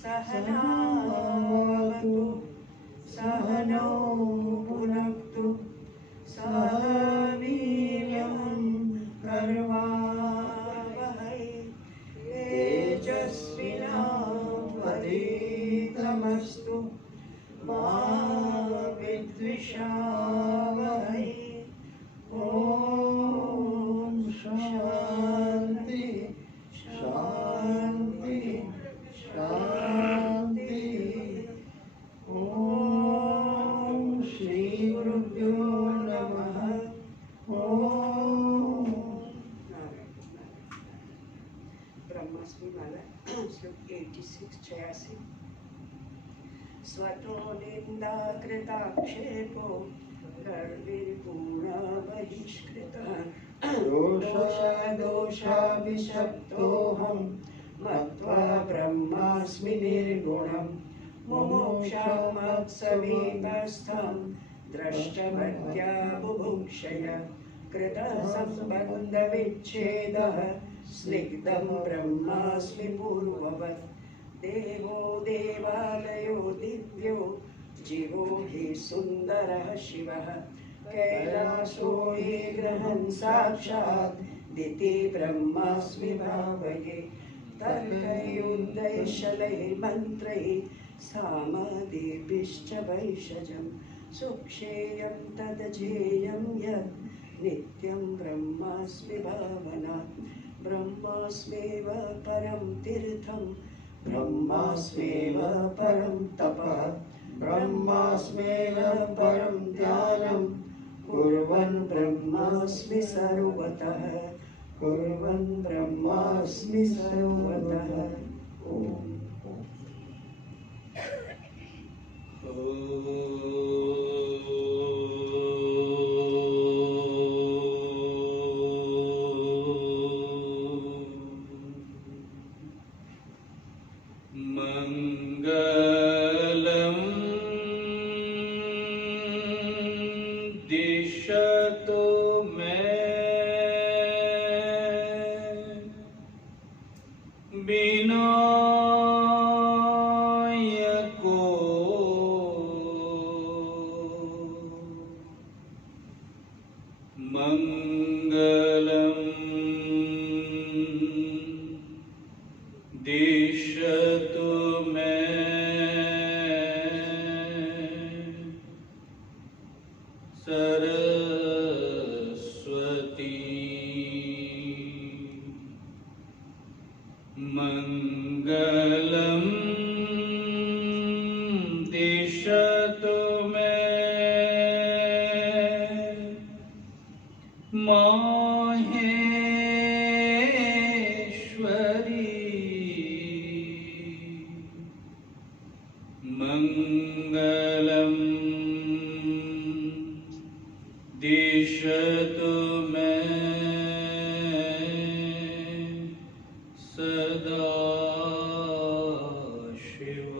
सहनावतु सहनौ भुनक्तु सह वीर्यं कर्वावहै तेजस्विनावधीतमस्तु मा विद्विषावहै। ॐ शान्ति शान्ति शान्ति। ॐ श्री गुरुभ्यो नमः। ॐ ब्रह्मास्मि माला श्लोक 86-86। स्वतो निंदा कृताक्षेपो गर्भिर्गुण बहिष्कृतः दोषाभिशप्तोऽहं मत्वा ब्रह्मास्मि निर्गुणं मुमुक्षामत्समीपस्थं द्रष्टभक्त्या बुभुक्षय कृतसम्बन्धविच्छेदः स्निग्धं ब्रह्मास्मि पूर्ववत् देवो देवालयो दिव्यो जीवो हि सुन्दरः शिवः कैलासो हि गृहं साक्षात् दिति ब्रह्मास्मि भावये तर्कयुक्तैश्शलैर्मन्त्रैः सामदिभिश्च वैषजं सुक्षेयं तदजेयं यत् नित्यं ब्रह्मास्मि भावनात् ब्रह्मास्मेव परं तीर्थं ब्रह्मास्मेव परं तपः ब्रह्मास्मेव परं ध्यानं कुर्वन् ब्रह्मास्मि सर्वतः कुर्वन् ब्रह्मास्मि सर्वतः। ओम मंगलम दिशतो विनायको मंगलम दिशतु मे सरस्वती मंगलम दिशतु मे माहेश्वरी मंगलम दिशतु मे सदा शिव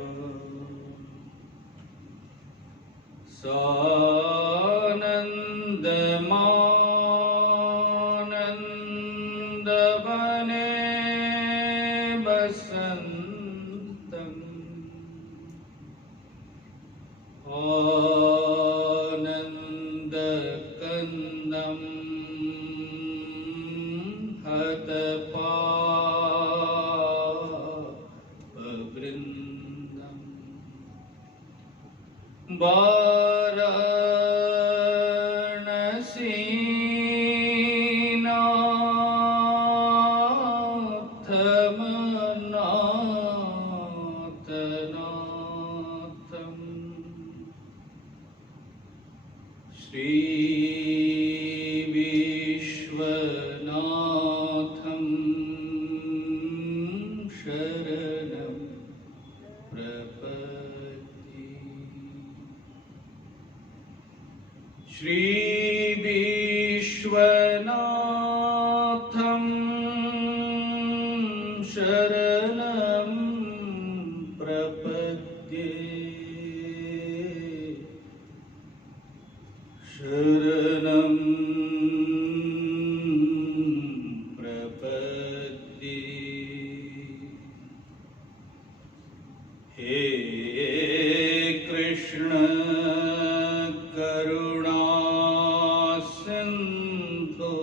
सानन्दमानन्दवने वसन्तम् आनन्दकन्दं हतपापवृन्दम् वाराणसीनाथमनाथनाथम् श्रीविश्वनाथं शरणं प्रपद्ये श्रीविश्वनाथं शरणं प्रपद्ये शरणं प्रपद्ये हे कृष्ण करुणा सिंधु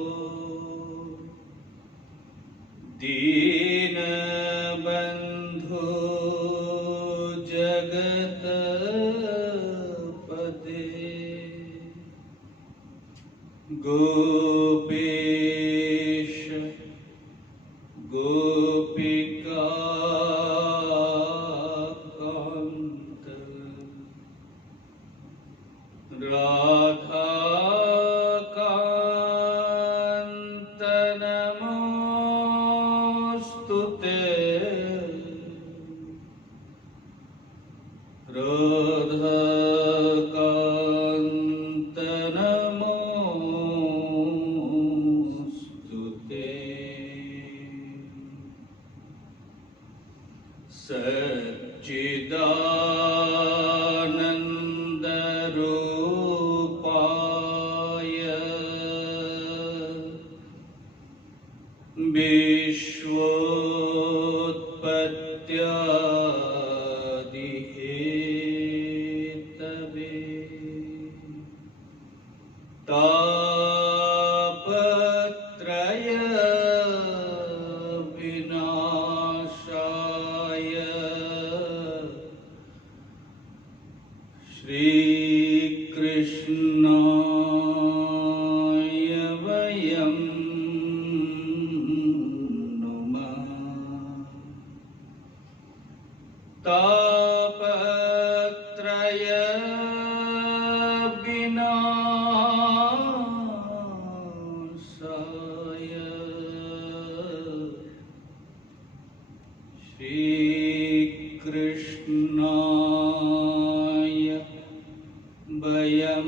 दीन बंधु जगत पते गोपेश गोपिका कांत राधा कांत नमोस्तुते राधा कांत नमोस्तुते सच्चिदानंद रूपाय विश्वोत्पत्त्यादि हेतवे तापत्रय विनाशाय श्रीकृष्णाय वयं नुमः तापत्रय विनाशाय श्रीकृष्णाय वयं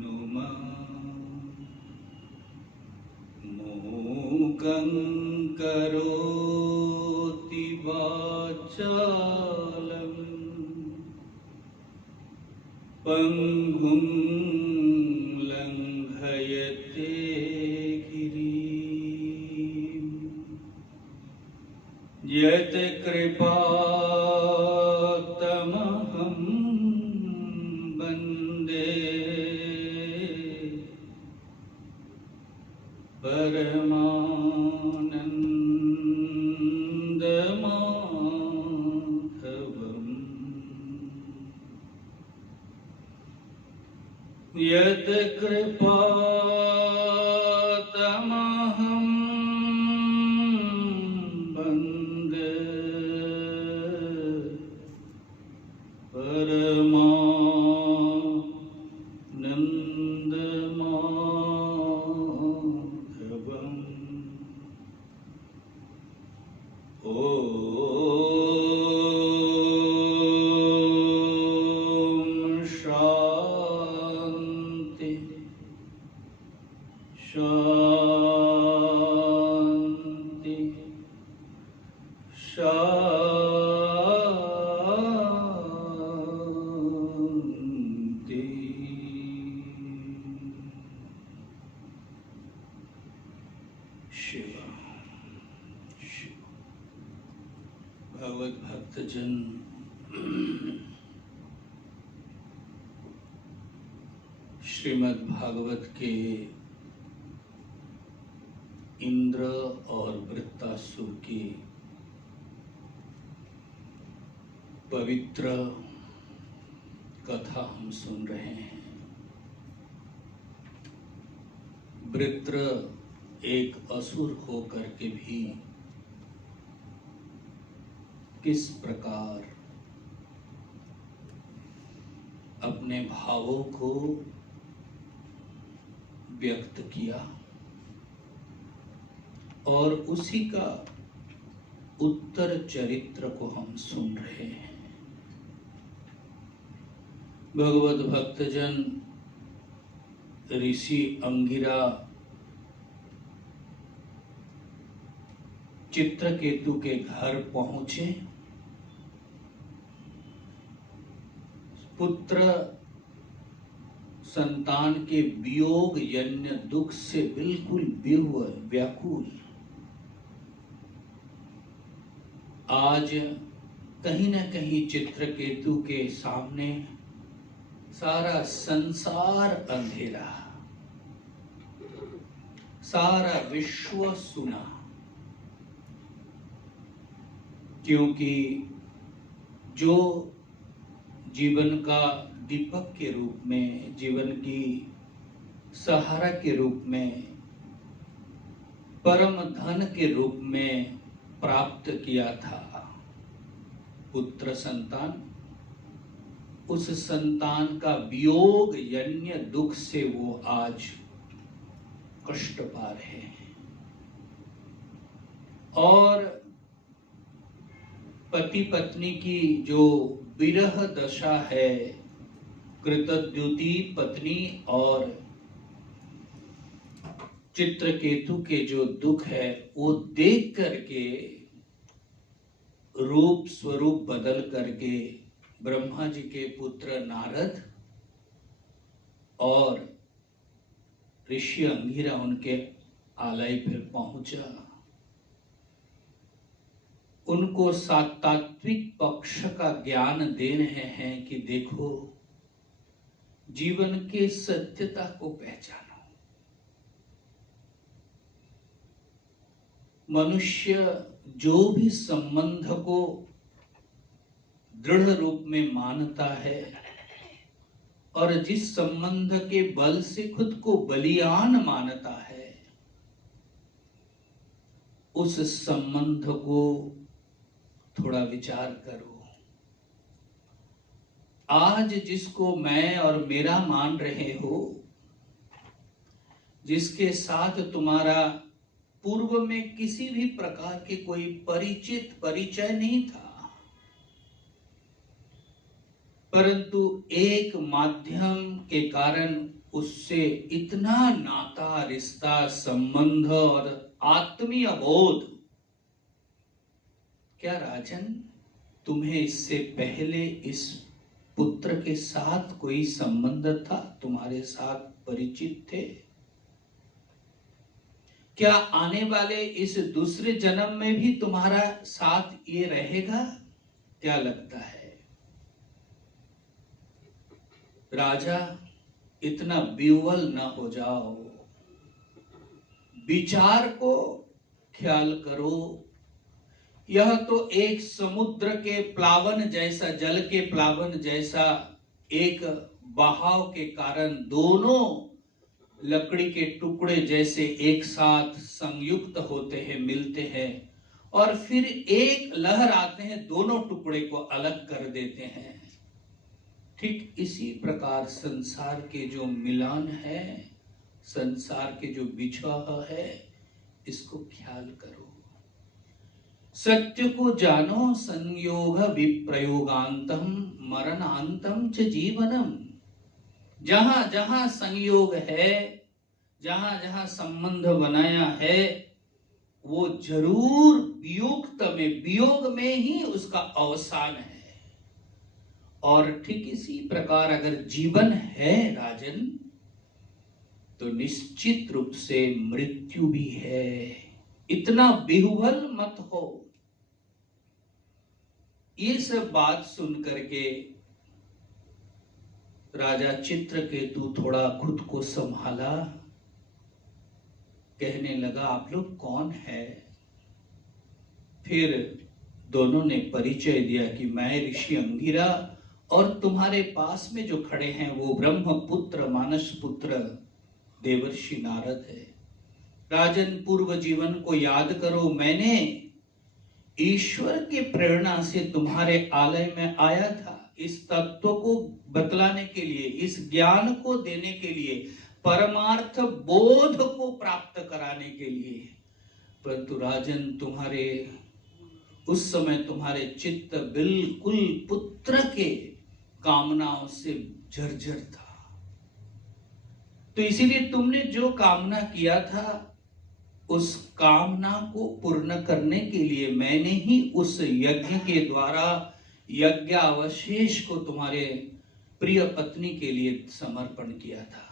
नुमः मूकं करोति वाचालं पङ्गुं लङ्घयते गिरिं यत्कृपातमहं वन्दे परमानन्दमाधवम् यत्कृपातमहं वन्दे परमानन्दमाधवम् ॐ शान्ति शान्ति शान्ति। शिव शिव भगवत भक्तजन श्रीमद् भागवत के इंद्र और वृत्तासुर की पवित्र कथा हम सुन रहे हैं। वृत्र एक असुर होकर के भी किस प्रकार अपने भावों को व्यक्त किया और उसी का उत्तर चरित्र को हम सुन रहे हैं। भगवत भक्तजन ऋषि अंगिरा चित्रकेतु के घर पहुंचे। पुत्र संतान के वियोग जन्य दुख से बिल्कुल विह्वल व्याकुल आज कहीं न कहीं चित्रकेतु के सामने सारा संसार अंधेरा, सारा विश्व सुना, क्योंकि जो जीवन का दीपक के रूप में, जीवन की सहारा के रूप में, परम धन के रूप में प्राप्त किया था पुत्र संतान, उस संतान का वियोग यन्य दुख से वो आज कष्ट पा रहे हैं। और पति पत्नी की जो विरह दशा है, कृतद्युति पत्नी और चित्रकेतु के जो दुख है, वो देख करके रूप स्वरूप बदल करके ब्रह्मा जी के पुत्र नारद और ऋषि अंगिरा उनके आलय पर पहुंचा। उनको सात्विक पक्ष का ज्ञान दे रहे हैं कि देखो, जीवन के सत्यता को पहचानो। मनुष्य जो भी संबंध को दृढ़ रूप में मानता है और जिस संबंध के बल से खुद को बलियान मानता है, उस संबंध को थोड़ा विचार करो। आज जिसको मैं और मेरा मान रहे हो, जिसके साथ तुम्हारा पूर्व में किसी भी प्रकार के कोई परिचय नहीं था, परंतु एक माध्यम के कारण उससे इतना नाता, रिश्ता, संबंध और आत्मीय बोध। क्या राजन, तुम्हें इससे पहले इस पुत्र के साथ कोई संबंध था? तुम्हारे साथ परिचित थे? क्या आने वाले इस दूसरे जन्म में भी तुम्हारा साथ ये रहेगा? क्या लगता है? राजा, इतना विह्वल न हो जाओ, विचार को ख्याल करो। यह तो एक समुद्र के प्लावन जैसा, जल के प्लावन जैसा एक बहाव के कारण दोनों लकड़ी के टुकड़े जैसे एक साथ संयुक्त होते हैं, मिलते हैं, और फिर एक लहर आते हैं, दोनों टुकड़े को अलग कर देते हैं। ठीक इसी प्रकार संसार के जो मिलान है, संसार के जो बिछुआ है, इसको ख्याल करो। सत्य को जानो, संयोग विप्रयोगांतम मरणांतम च जीवनम। जहां जहां संयोग है, जहां जहां संबंध बनाया है, वो जरूर वियोग में ही उसका अवसान है। और ठीक इसी प्रकार अगर जीवन है राजन, तो निश्चित रूप से मृत्यु भी है। इतना विह्वल मत हो। ये सब बात सुन करके राजा चित्रकेतु थोड़ा खुद को संभाला, कहने लगा, आप लोग कौन है? फिर दोनों ने परिचय दिया कि मैं ऋषि अंगिरा और तुम्हारे पास में जो खड़े हैं वो ब्रह्मपुत्र, मानस पुत्र देवर्षि नारद है। राजन, पूर्व जीवन को याद करो। मैंने ईश्वर की प्रेरणा से तुम्हारे आलय में आया था, इस तत्व को बतलाने के लिए, इस ज्ञान को देने के लिए, परमार्थ बोध को प्राप्त कराने के लिए। परंतु राजन, तुम्हारे उस समय तुम्हारे चित्त बिल्कुल पुत्र के कामनाओं से जर्जर था। तो इसीलिए तुमने जो कामना किया था, उस कामना को पूर्ण करने के लिए मैंने ही उस यज्ञ के द्वारा यज्ञावशेष को तुम्हारे प्रिय पत्नी के लिए समर्पण किया था।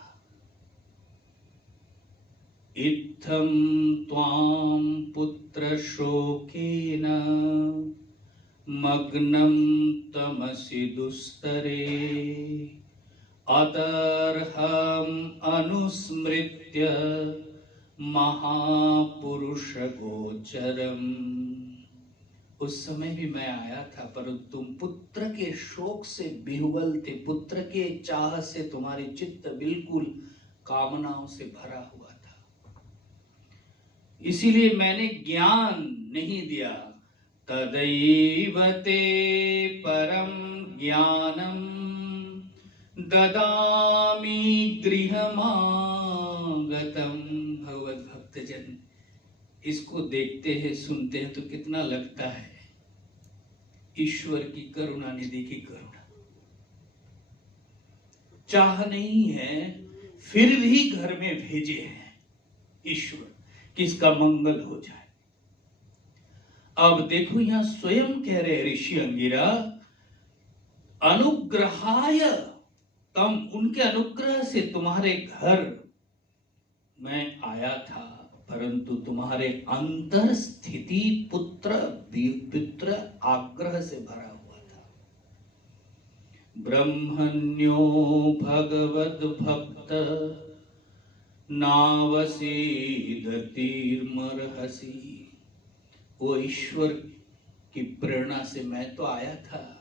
इत्थं त्वां पुत्र शोकेन मग्नं तमसि दुस्तरे अतर्हम् अनुस्मृत्य महापुरुष गोचरम्। उस समय भी मैं आया था, परंतु तुम पुत्र के शोक से विह्वल थे, पुत्र के चाह से तुम्हारी चित्त बिल्कुल कामनाओं से भरा हुआ था, इसीलिए मैंने ज्ञान नहीं दिया। तदैव ते परम ज्ञानम ददामि गृहमागतम। भगवत भक्तजन इसको देखते हैं, सुनते हैं तो कितना लगता है ईश्वर की करुणा निधि की करुणा। चाह नहीं है फिर भी घर में भेजे हैं ईश्वर कि इसका मंगल हो जाए। अब देखो यहां स्वयं कह रहे ऋषि अंगिरा, अनुग्रहाय तम, उनके अनुग्रह से तुम्हारे घर मैं आया था, परंतु तुम्हारे अंतर स्थिति पुत्र आग्रह से भरा हुआ था। ब्रह्मण्यो भगवद भक्त नावसीदतीर्मर्हसि। वो ईश्वर की प्रेरणा से मैं तो आया था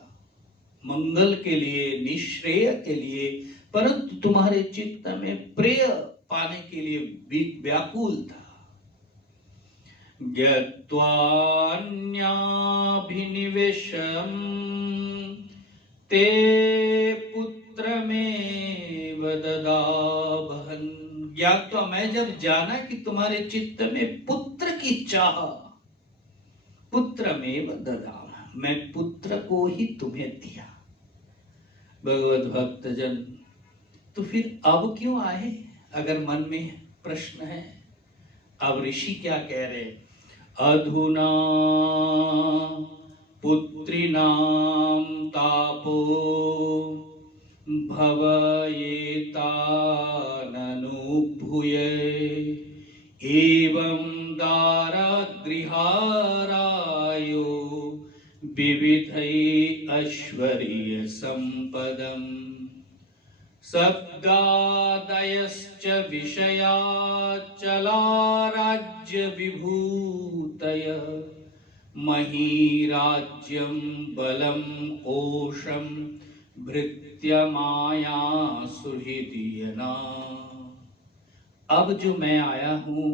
मंगल के लिए, निश्रेय के लिए, परंतु तुम्हारे चित्त में प्रिय पाने के लिए व्याकुल था। ज्ञात्वान्याभिनिवेशम् ते पुत्रमेव ददाभहन्। ज्ञात्वा, मैं जब जाना कि तुम्हारे चित्त में पुत्र की चाह, पुत्रमेव ददामः, मैं पुत्र को ही तुम्हें दिया। भगवत भक्तजन, तो फिर अब क्यों आए? अगर मन में प्रश्न है, अब ऋषि क्या कह रहे? अधुना पुत्रीणां तापो भवयेताननुभूय एवं दारागृहारायो विविधै ऐश्वर्य संपदम् शब्दादयश्च विषयाचला राज्य विभूतय महीराज्यं बलं कोशं भृत्यमाया सुहृदयना। अब जो मैं आया हूं,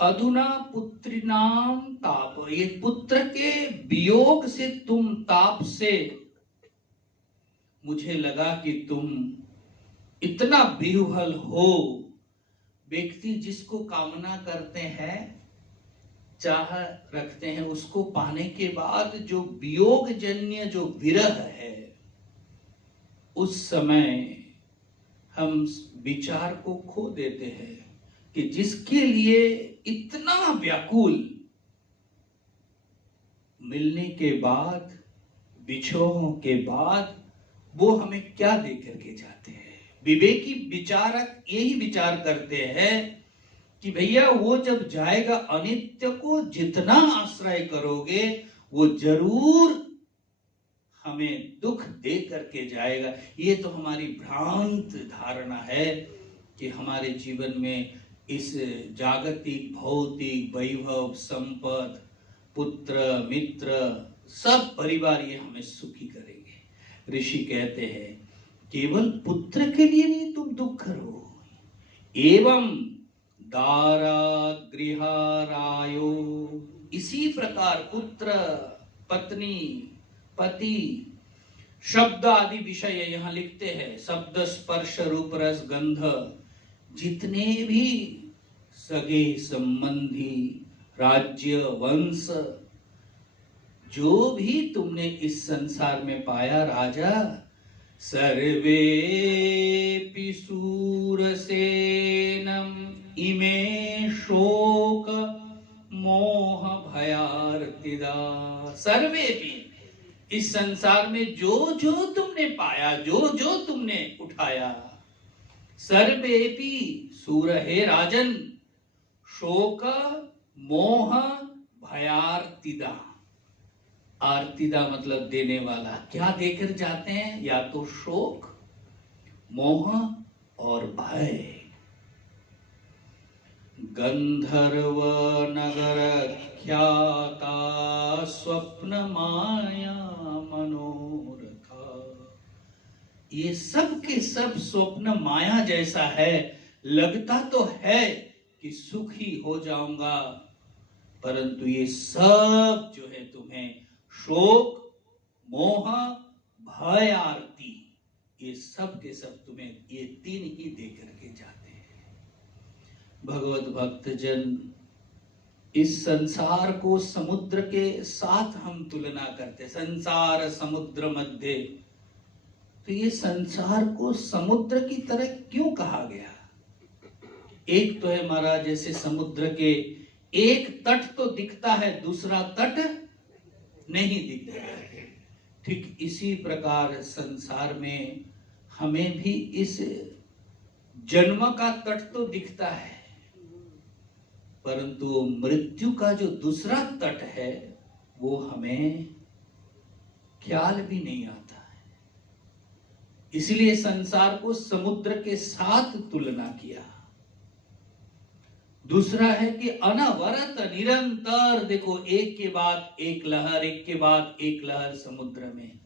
अधुना पुत्रीणां ताप, ये पुत्र के वियोग से तुम ताप से मुझे लगा कि तुम इतना विह्वल हो। व्यक्ति जिसको कामना करते हैं, चाह रखते हैं, उसको पाने के बाद जो वियोग जन्य जो विरह है, उस समय हम विचार को खो देते हैं कि जिसके लिए इतना व्याकुल, मिलने के बाद, बिछोह के बाद वो हमें क्या दे करके जाते हैं। विवेकी विचारक यही विचार करते हैं कि भैया वो जब जाएगा, अनित्य को जितना आश्रय करोगे वो जरूर हमें दुख दे करके जाएगा। ये तो हमारी भ्रांत धारणा है कि हमारे जीवन में इस जागतिक भौतिक वैभव संपद, पुत्र मित्र, सब परिवार ये हमें सुखी करेंगे। ऋषि कहते हैं केवल पुत्र के लिए नहीं तुम दुख करो, एवं दारा गृहारायो, इसी प्रकार पुत्र, पत्नी, पति, शब्द आदि विषय यहां लिखते हैं, शब्द स्पर्श रूप रस गंध, जितने भी सगे संबंधी, राज्य वंश, जो भी तुमने इस संसार में पाया राजा, सर्वेपि शूरसेनम इमे शोक मोह भयार्तिदा। सर्वेपि, इस संसार में जो जो तुमने पाया, जो जो तुमने उठाया, सर्वेपि सूर, हे राजन, शोक मोह भयार्तिदा, आरतीदा मतलब देने वाला। क्या देकर जाते हैं? या तो शोक, मोह और भय। गंधर्व नगर ख्याता स्वप्न माया मनोरथा। ये सब के सब स्वप्न माया जैसा है। लगता तो है कि सुखी हो जाऊंगा, परंतु ये सब जो है तुम्हें शोक, मोह, भय, आरती, ये सब के सब तुम्हें ये तीन ही दे करके जाते हैं। भगवत भक्त जन, इस संसार को समुद्र के साथ हम तुलना करते, संसार समुद्र मध्य। तो ये संसार को समुद्र की तरह क्यों कहा गया? एक तो है महाराज, जैसे समुद्र के एक तट तो दिखता है, दूसरा तट नहीं दिखता है। ठीक इसी प्रकार संसार में हमें भी इस जन्म का तट तो दिखता है, परंतु मृत्यु का जो दूसरा तट है वो हमें ख्याल भी नहीं आता है। इसलिए संसार को समुद्र के साथ तुलना किया। दूसरा है कि अनवरत निरंतर, देखो एक के बाद एक लहर, एक के बाद एक लहर समुद्र में।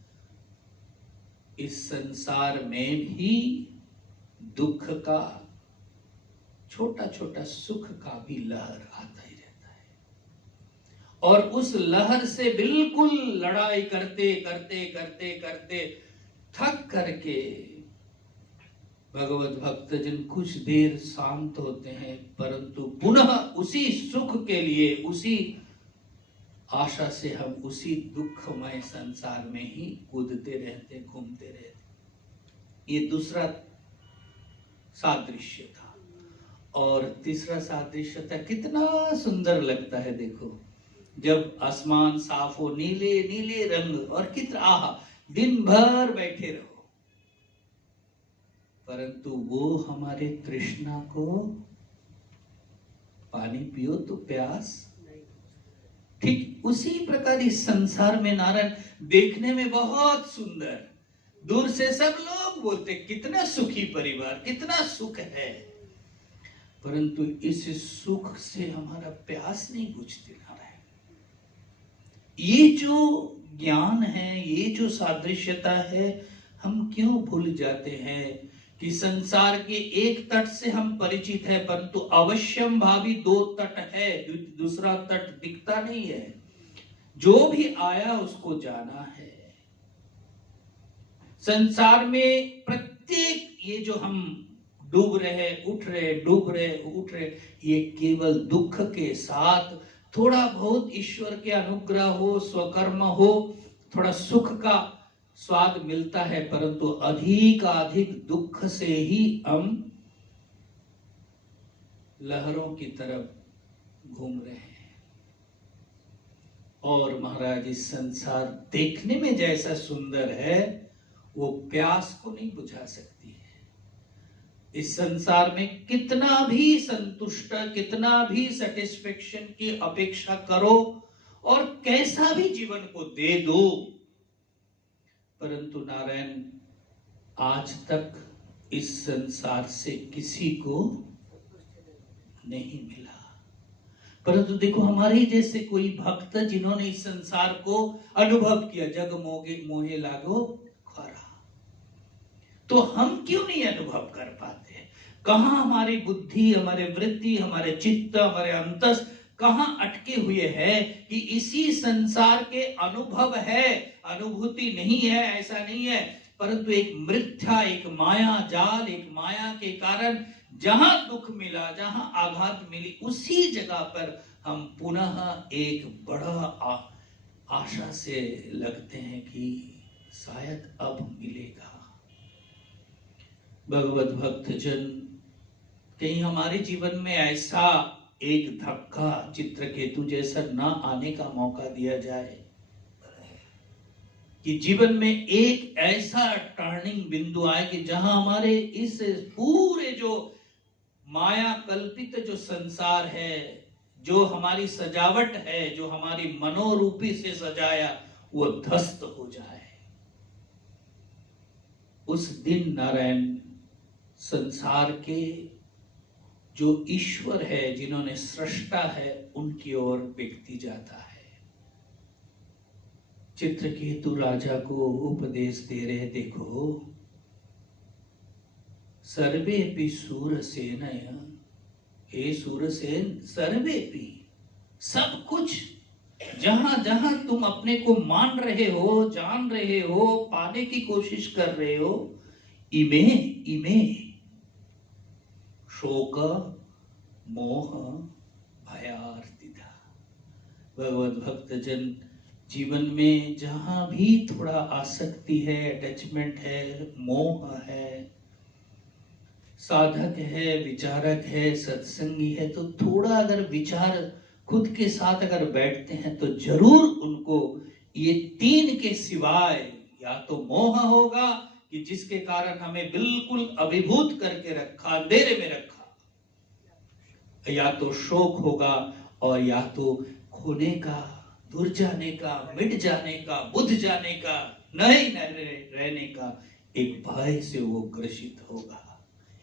इस संसार में भी दुख का, छोटा छोटा सुख का भी लहर आता ही रहता है, और उस लहर से बिल्कुल लड़ाई करते करते करते करते थक करके भगवत भक्त जन कुछ देर शांत होते हैं, परंतु पुनः उसी सुख के लिए, उसी आशा से हम उसी दुखमय संसार में ही कूदते रहते, घूमते रहते। ये दूसरा सादृश्य था। और तीसरा सादृश्य था, कितना सुंदर लगता है देखो, जब आसमान साफ हो, नीले नीले रंग, और कितना आहा, दिन भर बैठे रहो, परंतु वो हमारे तृष्णा को, पानी पियो तो प्यास। ठीक उसी प्रकार इस संसार में नारायण देखने में बहुत सुंदर, दूर से सब लोग बोलते कितना सुखी परिवार, कितना सुख है, परंतु इस सुख से हमारा प्यास नहीं बुझती नारायण। ये जो ज्ञान है, ये जो सादृश्यता है, हम क्यों भूल जाते हैं कि संसार के एक तट से हम परिचित है, परंतु अवश्यम भावी दो तट है, दूसरा तट दिखता नहीं है। जो भी आया उसको जाना है। संसार में प्रत्येक ये जो हम डूब रहे, उठ रहे, डूब रहे, उठ रहे, ये केवल दुख के साथ, थोड़ा बहुत ईश्वर के अनुग्रह हो, स्वकर्म हो, थोड़ा सुख का स्वाद मिलता है, परंतु अधिक दुख से ही हम लहरों की तरफ घूम रहे हैं। और महाराज इस संसार देखने में जैसा सुंदर है, वो प्यास को नहीं बुझा सकती है। इस संसार में कितना भी संतुष्ट, कितना भी सेटिस्फेक्शन की अपेक्षा करो और कैसा भी जीवन को दे दो, परंतु नारायण आज तक इस संसार से किसी को नहीं मिला। परंतु देखो हमारे जैसे कोई भक्त जिन्होंने इस संसार को अनुभव किया, जग मोगे मोहे लागो खरा, तो हम क्यों नहीं अनुभव कर पाते? कहां हमारी बुद्धि, हमारे वृत्ति, हमारे चित्त, हमारे अंतस कहां अटके हुए हैं कि इसी संसार के अनुभव है, अनुभूति नहीं है, ऐसा नहीं है, परंतु एक मिथ्या, एक माया जाल, एक माया के कारण जहां दुख मिला, जहां आघात मिली, उसी जगह पर हम पुनः एक बड़ा आशा से लगते हैं कि शायद अब मिलेगा। भगवत भक्त जन, कहीं हमारे जीवन में ऐसा एक धक्का, चित्रकेतु जैसा ना आने का मौका दिया जाए कि जीवन में एक ऐसा टर्निंग बिंदु आए कि जहां हमारे इस पूरे जो माया कल्पित जो संसार है, जो हमारी सजावट है, जो हमारी मनोरूपी से सजाया, वो ध्वस्त हो जाए। उस दिन नारायण संसार के जो ईश्वर है, जिन्होंने सृष्टा है, उनकी ओर व्यक्ति जाता है। चित्रकेतु राजा को उपदेश दे रहे, देखो सर्वेपि सूरसेनय, हे सूरसेन, सर्वेपि, सब कुछ, जहां जहां तुम अपने को मान रहे हो, जान रहे हो, पाने की कोशिश कर रहे हो, इमे इमे शोक मोह भयार्तिता। भगवत भक्त जन जीवन में जहां भी थोड़ा आसक्ति है, अटैचमेंट है, मोह है, साधक है, विचारक है, सत्संगी है, तो थोड़ा अगर विचार खुद के साथ अगर बैठते हैं तो जरूर उनको ये तीन के सिवाय या तो मोह होगा कि जिसके कारण हमें बिल्कुल अभिभूत करके रखा, अंधेरे में रखा, या तो शोक होगा, और या तो खोने का, दूर जाने का, मिट जाने का, बुझ जाने का, नहीं रहने का एक भय से वो ग्रसित होगा।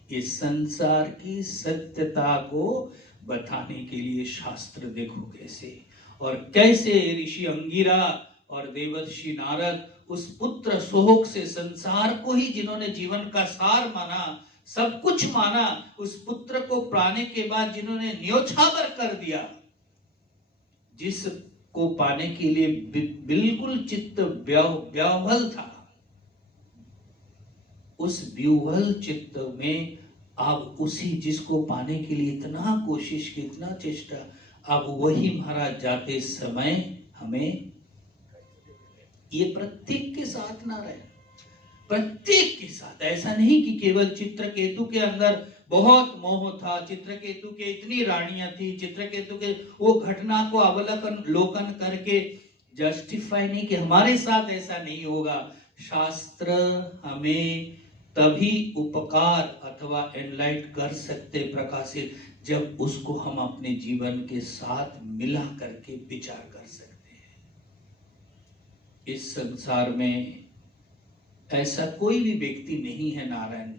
ये संसार की सत्यता को बताने के लिए शास्त्र देखो कैसे, और कैसे ऋषि अंगिरा और देवर्षि नारद उस पुत्र शोक से, संसार को ही जिन्होंने जीवन का सार माना, सब कुछ माना, उस पुत्र को पाने के बाद जिन्होंने न्योछावर कर दिया, जिसको पाने के लिए बिल्कुल चित्त व्यावल था, उस व्यूहल चित्त में अब उसी जिसको पाने के लिए इतना कोशिश की, इतना चेष्टा, अब वही महाराज जाते समय हमें, ये प्रत्येक के साथ ना रहे, प्रत्येक के साथ। ऐसा नहीं कि केवल चित्रकेतु के अंदर बहुत मोह था, चित्रकेतु के इतनी रानियां थी, चित्रकेतु के वो घटना को अवलोकन करके जस्टिफाई नहीं कि हमारे साथ ऐसा नहीं होगा। शास्त्र हमें तभी उपकार अथवा एनलाइट कर सकते, प्रकाशित, जब उसको हम अपने जीवन के साथ मिला करके विचार कर सकते हैं। इस संसार में ऐसा कोई भी व्यक्ति नहीं है नारायण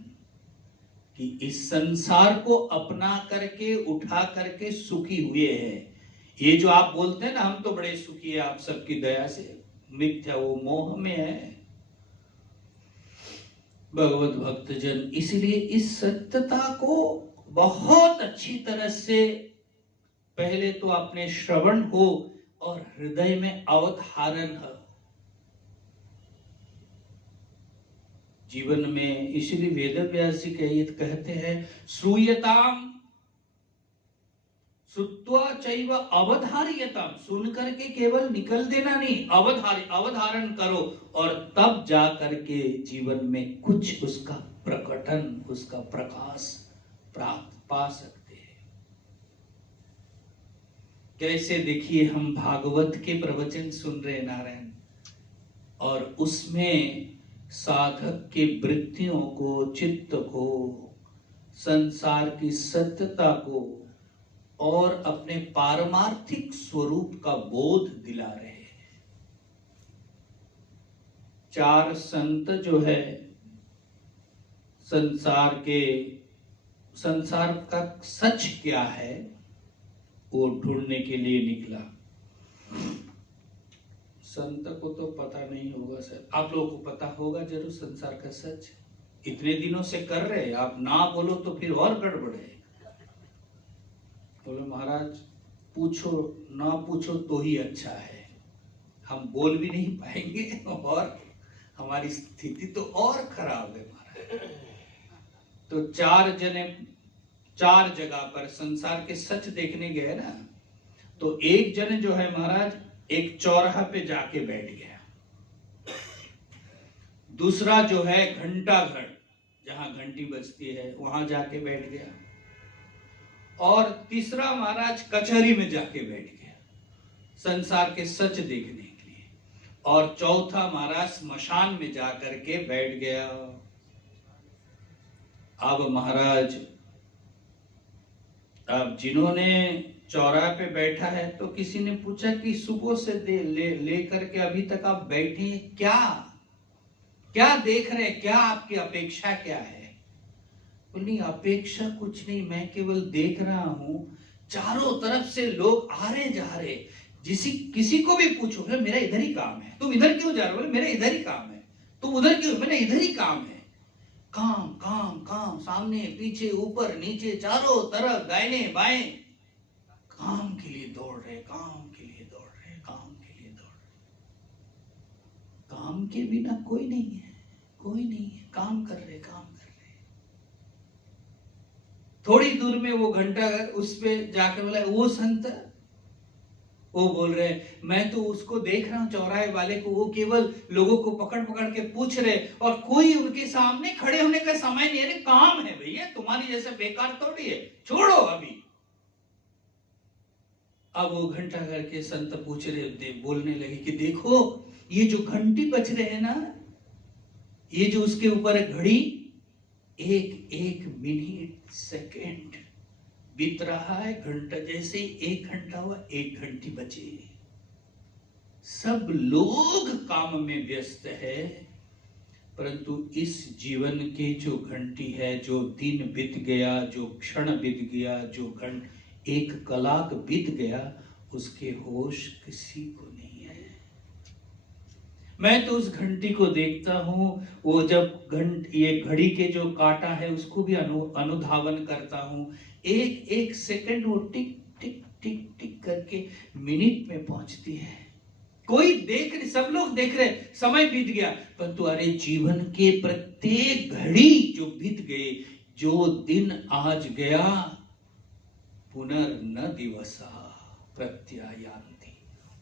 कि इस संसार को अपना करके, उठा करके सुखी हुए हैं। ये जो आप बोलते हैं ना, हम तो बड़े सुखी है आप सबकी दया से, मिथ्या, वो मोह में है भगवत भक्तजन। इसलिए इस सत्यता को बहुत अच्छी तरह से पहले तो अपने श्रवण हो और हृदय में अवधारण हो जीवन में। इसलिए वेदव्यास जी कहते हैं, श्रूयताम श्रुत्वा चैव अवधार्यताम, सुन करके केवल निकल देना नहीं, अवधारण करो, और तब जा करके जीवन में कुछ उसका प्रकटन, उसका प्रकाश प्राप्त पा सकते हैं। कैसे देखिए, हम भागवत के प्रवचन सुन रहे नारायण, और उसमें साधक के वृत्तियों को, चित्त को, संसार की सत्यता को और अपने पारमार्थिक स्वरूप का बोध दिला रहे हैं। चार संत जो है संसार का सच क्या है वो ढूंढने के लिए निकला। संत को तो पता नहीं होगा सर, आप लोगों को पता होगा जरूर संसार का सच। इतने दिनों से कर रहे, आप ना बोलो तो फिर और गड़बड़ है। बोले महाराज पूछो, ना पूछो तो ही अच्छा है, हम बोल भी नहीं पाएंगे और हमारी स्थिति तो और खराब है महाराज। तो चार जगह पर संसार के सच देखने गए ना, तो एक जन जो है महाराज एक चौराहा पे जाके बैठ गया, दूसरा जो है घंटा घर जहां घंटी बजती है वहां जाके बैठ गया, और तीसरा महाराज कचहरी में जाके बैठ गया संसार के सच देखने के लिए, और चौथा महाराज स्मशान में जाकर के बैठ गया। अब महाराज, अब जिन्होंने चौराहे पे बैठा है तो किसी ने पूछा कि सुबह से ले करके अभी तक आप बैठे हैं, क्या क्या देख रहे हैं, क्या आपकी अपेक्षा क्या है? बोली अपेक्षा कुछ नहीं, मैं केवल देख रहा हूं चारों तरफ से लोग आ रहे जा रहे, किसी को भी पूछो बोले मेरा इधर ही काम है, तुम इधर क्यों जा रहे हो? बोले मेरा इधर ही काम है। तुम उधर क्यों? मेरा इधर ही काम है। काम काम काम, सामने पीछे ऊपर नीचे चारों तरफ दाहिने बाएं, काम के लिए दौड़ रहे, काम के लिए दौड़ रहे, काम के लिए दौड़ रहे। काम के बिना कोई नहीं है, कोई नहीं है, काम कर रहे, काम कर रहे। थोड़ी दूर में वो घंटा उस पे जाके बोला वो संत, वो बोल रहे मैं तो उसको देख रहा हूं चौराहे वाले को, वो केवल लोगों को पकड़ पकड़ के पूछ रहे और कोई उनके सामने खड़े होने का समय नहीं है। काम है भैया, तुम्हारी जैसे बेकार थोड़ी है, छोड़ो अभी। अब वो घंटा घर के संत पूछ रहे, बोलने लगे कि देखो ये जो घंटी बज रहे हैं ना, ये जो उसके ऊपर है घड़ी, एक एक मिनट सेकेंड बीत रहा है, घंटा जैसे ही 1 घंटा हुआ 1 घंटी बची। सब लोग काम में व्यस्त है, परंतु इस जीवन के जो घंटी है, जो दिन बीत गया, जो क्षण बीत गया, जो 1 कलाक बीत गया, उसके होश किसी को नहीं है। मैं तो उस घंटी को देखता हूं, वो जब ये घड़ी के जो कांटा है उसको भी अनुधावन करता हूं। एक एक सेकंड वो टिक टिक टिक टिक करके मिनट में पहुंचती है। कोई देख रहे, सब लोग देख रहे, समय बीत गया, परंतु अरे जीवन के प्रत्येक घड़ी जो बीत गए, जो दिन आज गया, पुनर्न दिवसा प्रत्यायान्ति,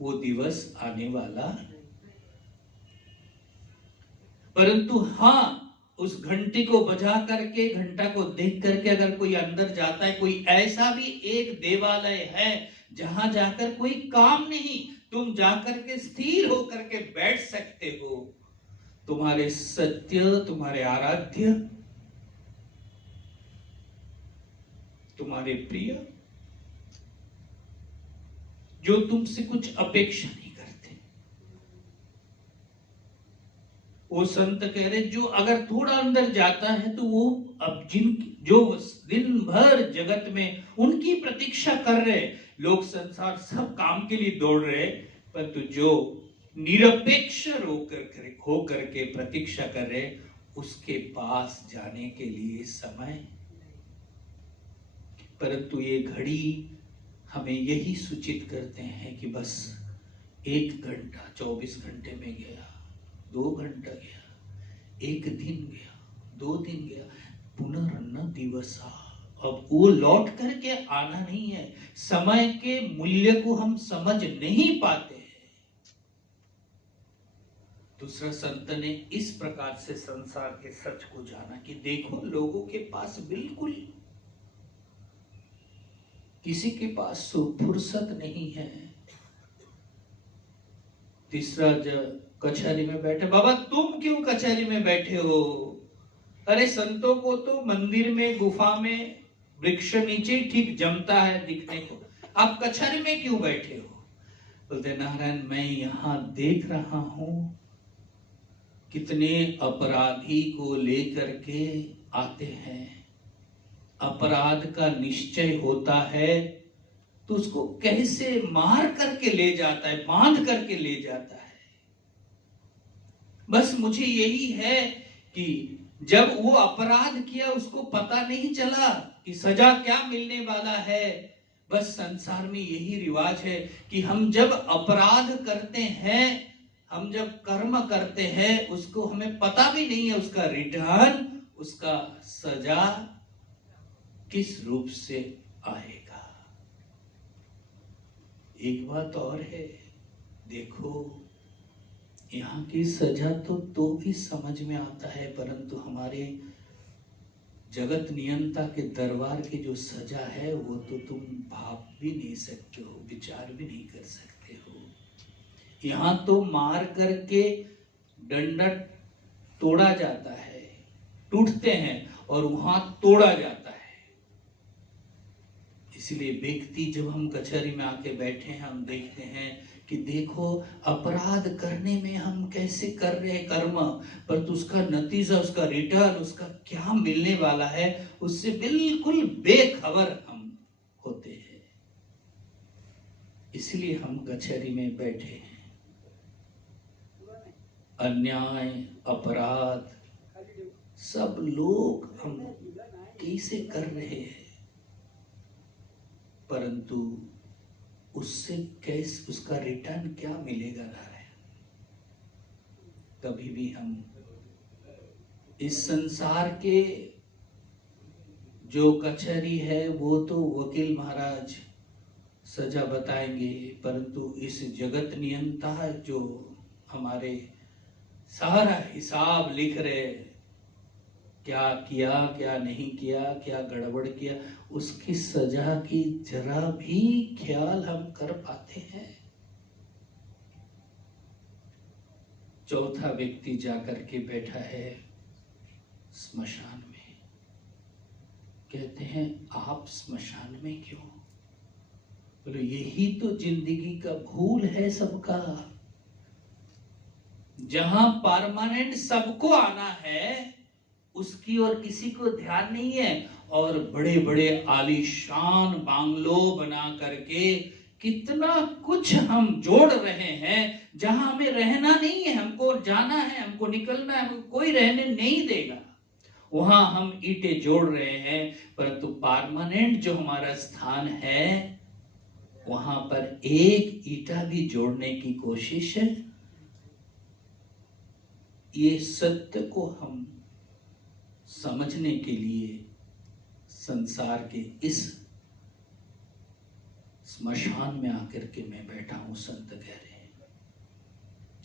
वो दिवस आने वाला। परंतु हाँ, उस घंटी को बजा करके, घंटा को देख करके अगर कोई अंदर जाता है, कोई ऐसा भी एक देवालय है जहां जाकर कोई काम नहीं, तुम जाकर के स्थिर होकर के बैठ सकते हो, तुम्हारे सत्य, तुम्हारे आराध्य, तुम्हारे प्रिय, जो तुमसे कुछ अपेक्षा नहीं करते। वो संत कह रहे जो अगर थोड़ा अंदर जाता है तो वो अब जो दिन भर जगत में उनकी प्रतीक्षा कर रहे लोग, संसार सब काम के लिए दौड़ रहे, परंतु जो निरपेक्ष होकर के प्रतीक्षा कर रहे, उसके पास जाने के लिए समय। परंतु ये घड़ी हमें यही सूचित करते हैं कि बस 1 घंटा 24 घंटे में गया, 2 घंटा गया, 1 दिन गया, 2 दिन गया, पुनर्न दिवसा। अब वो लौट करके आना नहीं है। समय के मूल्य को हम समझ नहीं पाते हैं। दूसरा संत ने इस प्रकार से संसार के सच को जाना कि देखो लोगों के पास बिल्कुल किसी के पास फुर्सत नहीं है। तीसरा, जब कचहरी में बैठे, बाबा तुम क्यों कचहरी में बैठे हो? अरे संतों को तो मंदिर में, गुफा में, वृक्ष नीचे ठीक जमता है दिखने को, आप कचहरी में क्यों बैठे हो? बोलते नारायण मैं यहां देख रहा हूं कितने अपराधी को लेकर के आते हैं। अपराध का निश्चय होता है तो उसको कैसे मार करके ले जाता है, बांध करके ले जाता है। बस मुझे यही है कि जब वो अपराध किया उसको पता नहीं चला कि सजा क्या मिलने वाला है। बस संसार में यही रिवाज है कि हम जब अपराध करते हैं, हम जब कर्म करते हैं, उसको हमें पता भी नहीं है उसका रिटर्न, उसका सजा किस रूप से आएगा। एक बात और है, देखो यहाँ की सजा तो भी समझ में आता है, परंतु हमारे जगत नियंता के दरबार की जो सजा है वो तो तुम भाप भी नहीं सकते हो, विचार भी नहीं कर सकते हो। यहाँ तो मार करके डंडा तोड़ा जाता है, टूटते हैं, और वहां तोड़ा जाता है। इसलिए व्यक्ति जब हम कचहरी में आके बैठे हैं, हम देखते हैं कि देखो अपराध करने में हम कैसे कर रहे हैं कर्म, पर तो उसका नतीजा, उसका रिटर्न, उसका क्या मिलने वाला है, उससे बिल्कुल बेखबर हम होते हैं। इसलिए हम कचहरी में बैठे हैं। अन्याय, अपराध सब लोग हम कैसे कर रहे हैं, परंतु उससे कैसे, उसका रिटर्न क्या मिलेगा नारायण। कभी भी हम इस संसार के जो कचहरी है वो तो वकील महाराज सजा बताएंगे, परंतु इस जगत नियंता जो हमारे सारा हिसाब लिख रहे, क्या किया, क्या नहीं किया, क्या गड़बड़ किया, उसकी सजा की जरा भी ख्याल हम कर पाते हैं। चौथा व्यक्ति जाकर के बैठा है स्मशान में। कहते हैं आप स्मशान में क्यों? बोले यही तो जिंदगी का भूल है सबका। जहां परमानेंट सबको आना है उसकी और किसी को ध्यान नहीं है, और बड़े बड़े आलीशान बांग्लो बना करके कितना कुछ हम जोड़ रहे हैं। जहां हमें रहना नहीं है, हमको जाना है, हमको निकलना है, हमको कोई रहने नहीं देगा, वहां हम ईंटें जोड़ रहे हैं, परंतु परमानेंट जो हमारा स्थान है वहां पर एक ईंटा भी जोड़ने की कोशिश है। ये सत्य को हम समझने के लिए संसार के इस स्मशान में आकर के मैं बैठा हूं। संत कह रहे हैं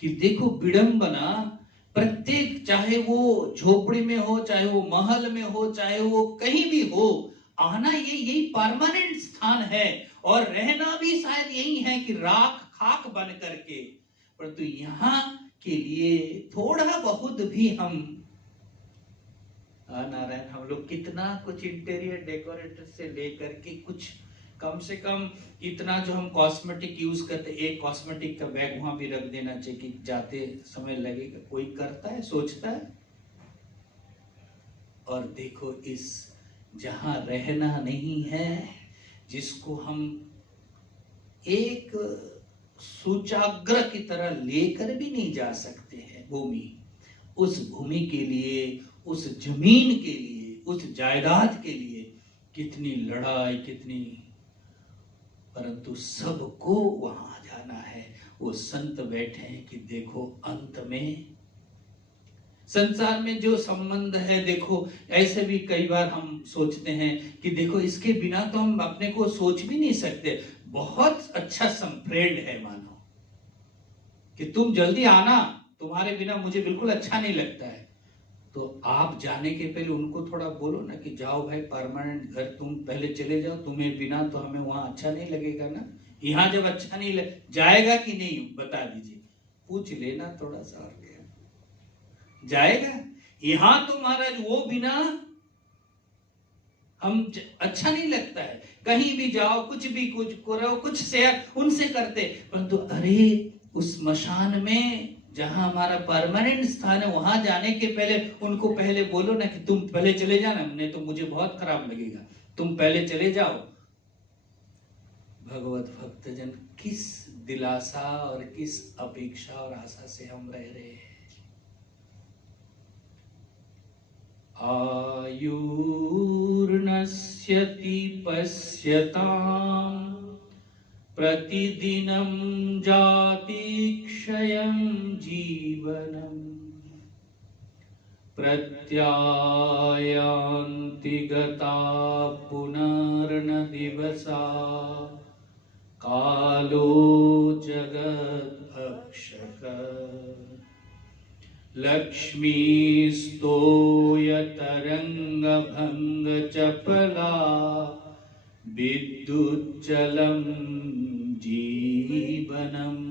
कि देखो विडंबना प्रत्येक, चाहे वो झोपड़ी में हो, चाहे वो महल में हो, चाहे वो कहीं भी हो, आना यही परमानेंट स्थान है, और रहना भी शायद यही है कि राख खाक बन करके, परंतु यहाँ के लिए थोड़ा बहुत भी हम नारायण, हम लोग कितना कुछ इंटीरियर डेकोरेटर से लेकर के कुछ कम से कम इतना जो हम कॉस्मेटिक यूज करते, एक कॉस्मेटिक का बैग वहां भी रख देना चाहिए कि जाते समय लगेगा। कोई करता है, सोचता है? और देखो इस जहां रहना नहीं है, जिसको हम एक सूचाग्र की तरह लेकर भी नहीं जा सकते हैं भूमि, उस भूमि के लिए, उस जमीन के लिए, उस जायदाद के लिए कितनी लड़ाई, कितनी, परंतु सबको वहां जाना है। वो संत बैठे हैं कि देखो अंत में संसार में जो संबंध है, देखो ऐसे भी कई बार हम सोचते हैं कि देखो इसके बिना तो हम अपने को सोच भी नहीं सकते। बहुत अच्छा संफ्रेंड है, मानो कि तुम जल्दी आना, तुम्हारे बिना मुझे बिल्कुल अच्छा नहीं लगता है। तो आप जाने के पहले उनको थोड़ा बोलो ना कि जाओ भाई, परमानेंट घर तुम पहले चले जाओ, तुम्हें बिना तो हमें वहां अच्छा नहीं लगेगा ना। यहाँ जब अच्छा नहीं जाएगा कि नहीं बता दीजिए, पूछ लेना थोड़ा सा, और जाएगा। यहाँ तो महाराज वो बिना हम अच्छा नहीं लगता है। कहीं भी जाओ, कुछ भी कुछ करो, कुछ शेयर उनसे करते, परंतु अरे उस स्मशान में जहां हमारा परमानेंट स्थान है, वहां जाने के पहले उनको पहले बोलो ना कि तुम पहले चले जाना, नहीं तो मुझे बहुत खराब लगेगा, तुम पहले चले जाओ। भगवत भक्तजन किस दिलासा और किस अपेक्षा और आशा से हम रह रहे हैं। आयुर्नश्यति पश्यताम् प्रतिदिनं जाति क्षयं जीवनम् प्रत्यायान्ति गता पुनर्न दिवसा कालो जगद्भक्षकः लक्ष्मीस्तोयतरङ्गभङ्गचपला विद्युच्चलं जीवनम्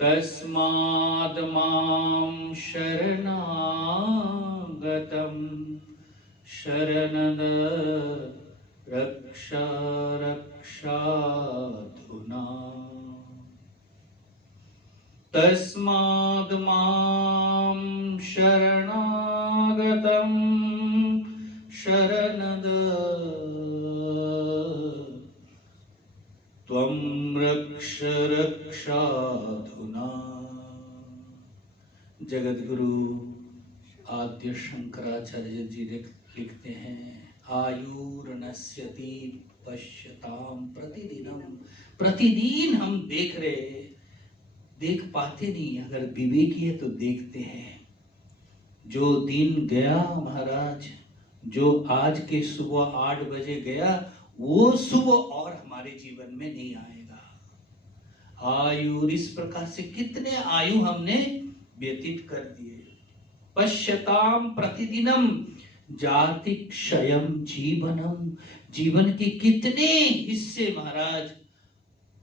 तस्माद् मां शरणागतं शरणद रक्षा रक्षाधुना तस्माद् मां शरणागतं शरणद त्वं रक्ष रक्षाधुना। जगद्गुरु आद्य शंकराचार्य जी लिखते हैं, आयुर्नश्यति पश्यताम प्रतिदिनम। प्रतिदिन हम देख पाते नहीं, अगर विवेकी है तो देखते हैं। जो दिन गया महाराज, जो आज के सुबह 8 बजे गया, वो सुबह और हमारे जीवन में नहीं आएगा। आयु, इस प्रकार से कितने आयु हमने व्यतीत कर दिए। पश्यताम प्रतिदिनम जाति क्षयम जीवनम। जीवन के कितने हिस्से महाराज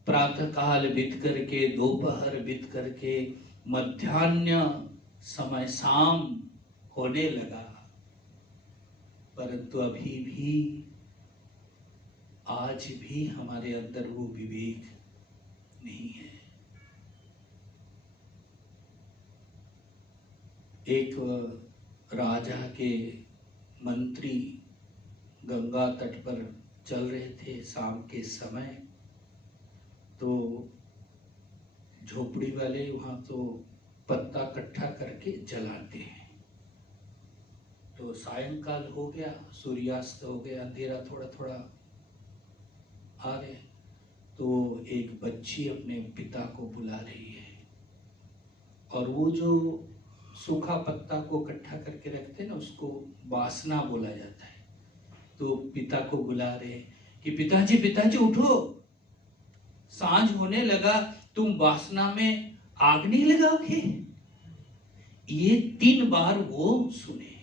प्रातः काल बीत करके, दोपहर बीत करके, मध्याह्न समय शाम होने लगा, परंतु अभी भी आज भी हमारे अंदर वो विवेक नहीं है। एक राजा के मंत्री गंगा तट पर चल रहे थे शाम के समय, तो झोपड़ी वाले वहां तो पत्ता इकट्ठा करके जलाते हैं। तो सायंकाल हो गया, सूर्यास्त हो गया, अंधेरा थोड़ा थोड़ा आ गया, तो एक बच्ची अपने पिता को बुला रही है, और वो जो सूखा पत्ता को इकट्ठा करके रखते हैं ना, उसको वासना बोला जाता है। तो पिता को बुला रहे कि पिताजी पिताजी उठो, सांझ होने लगा, तुम वासना में आग नहीं लगाओगे। ये 3 बार वो सुने,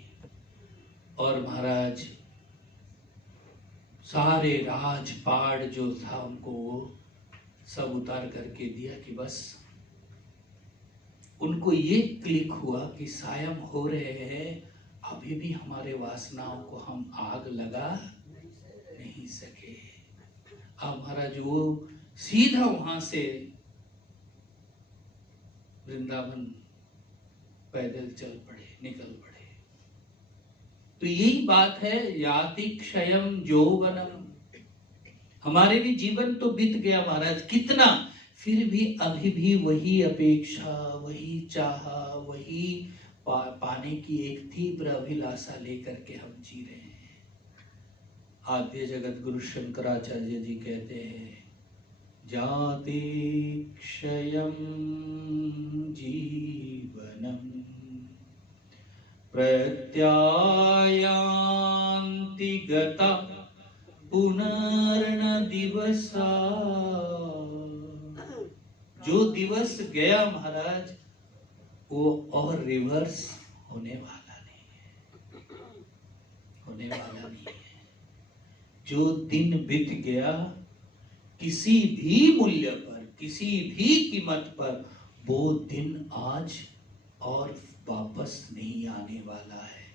और महाराज सारे राजपाट जो था उनको वो सब उतार करके दिया, कि बस उनको ये क्लिक हुआ कि सायं हो रहे हैं, अभी भी हमारे वासनाओं को हम आग लगा नहीं सके। अब महाराज वो सीधा वहां से वृंदावन पैदल चल पड़े, निकल पड़े। तो यही बात है, याति क्षयम यौवनम। हमारे भी जीवन तो बीत गया महाराज कितना, फिर भी अभी भी वही अपेक्षा, वही चाह, वही पाने की एक तीव्र अभिलाषा लेकर के हम जी रहे हैं। आद्य जगत गुरु शंकराचार्य जी कहते हैं, जाति क्षयम जीवनम प्रत्यायान्ति गता पुनर्न दिवसा। जो दिवस गया महाराज, वो और रिवर्स होने वाला नहीं है। जो दिन बीत गया, किसी भी मूल्य पर, किसी भी कीमत पर, वो दिन आज और वापस नहीं आने वाला है।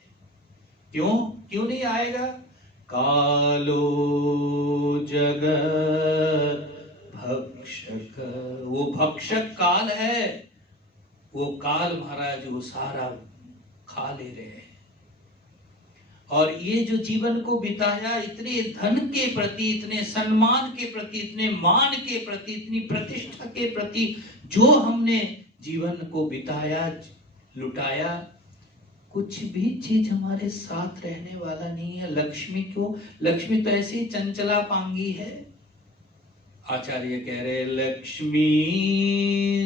क्यों नहीं आएगा? कालो जगत भक्षक, वो भक्षक काल है। वो काल महाराज वो सारा खा ले रहे हैं। और ये जो जीवन को बिताया, इतने धन के प्रति, इतने सम्मान के प्रति, इतने मान के प्रति, इतनी प्रतिष्ठा के प्रति जो हमने जीवन को बिताया, लुटाया, कुछ भी चीज हमारे साथ रहने वाला नहीं है। लक्ष्मी क्यों? लक्ष्मी तो ऐसी चंचला पांगी है। आचार्य कह रहे, लक्ष्मी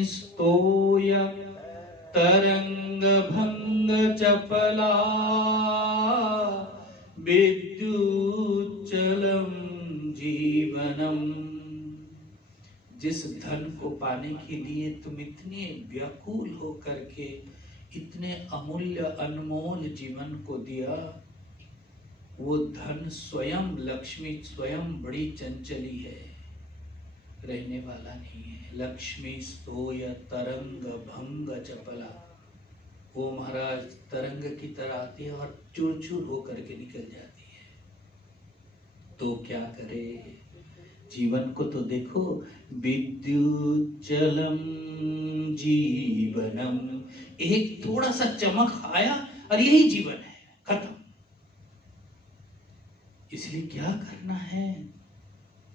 स्तोय तरंग भंग चपला विद्युच्चलम जीवनम। जिस धन को पाने के लिए तुम इतने व्याकुल होकर के इतने अमूल्य अनमोल जीवन को दिया, वो धन स्वयं, लक्ष्मी स्वयं बड़ी चंचली है, रहने वाला नहीं है। लक्ष्मी स्तोय तरंग भंग चपला, वो महाराज तरंग की तरह आती है और चूर चूर होकर के निकल जाती है। तो क्या करे। जीवन को तो देखो, विद्युत जलम जीवनम, एक थोड़ा सा चमक आया और यही जीवन है, खत्म। इसलिए क्या करना है,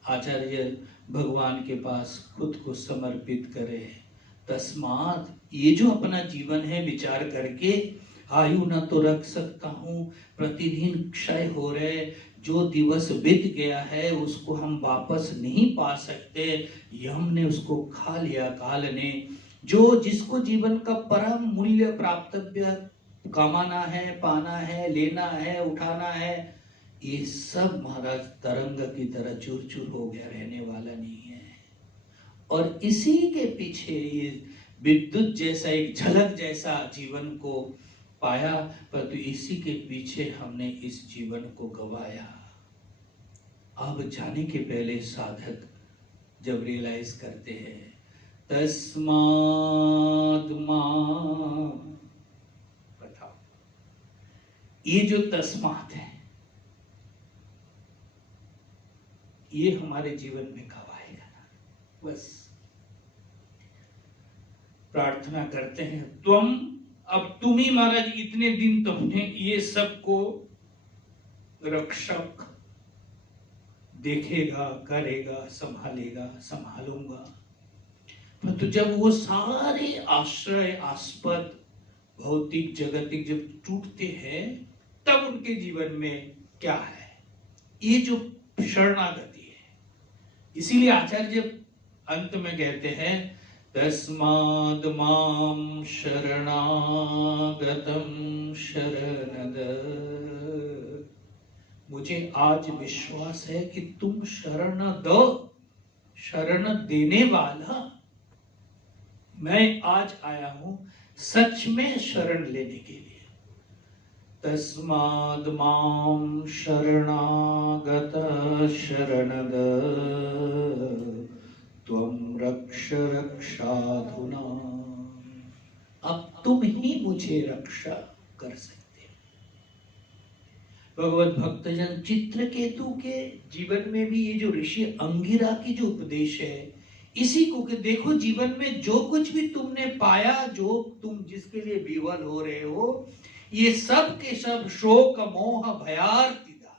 आचार्य भगवान के पास खुद को समर्पित करे। तस्मात, ये जो अपना जीवन है विचार करके, आयु न तो रख सकता हूं, प्रतिदिन क्षय हो रहे, जो दिवस बीत गया है उसको हम वापस नहीं पा सकते, यम ने उसको खा लिया काल ने। जो जिसको जीवन का परम मूल्य प्राप्तव्य, कमाना है, पाना है, लेना है, उठाना है, ये सब महाराज तरंग की तरह चूर चूर हो गया, रहने वाला नहीं है। और इसी के पीछे ये विद्युत जैसा एक झलक जैसा जीवन को पाया, परंतु इसी के पीछे हमने इस जीवन को गवाया। अब जाने के पहले साधक जब रियलाइज करते हैं, तस्माद मां, बताओ, ये जो तस्मात है ये हमारे जीवन में कब आएगा ना, बस प्रार्थना करते हैं। तुम, अब तुम ही महाराज इतने दिन तुमने ये सब को रक्षक देखेगा, करेगा, संभालेगा, संभालूंगा, परंतु जब वो सारे आश्रय आस्पद भौतिक जगतिक जब टूटते हैं, तब उनके जीवन में क्या है, ये जो शरणागति है। इसीलिए आचार्य अंत में कहते हैं, तस्माद् मां शरणागतं शरणद, मुझे आज विश्वास है कि तुम शरण दो, शरण देने वाला मैं आज आया हूं सच में शरण लेने के लिए। तस्माद् मां शरणागत शरणद त्वं रक्ष रक्षाधुना, अब तुम ही मुझे रक्षा कर सकते। भगवत भक्तजन चित्रकेतु के जीवन में भी ये जो ऋषि अंगिरा की जो उपदेश है, इसी को कि देखो जीवन में जो कुछ भी तुमने पाया, जो तुम जिसके लिए विवल हो रहे हो, ये सब के सब शोक मोह भयार्तिदा,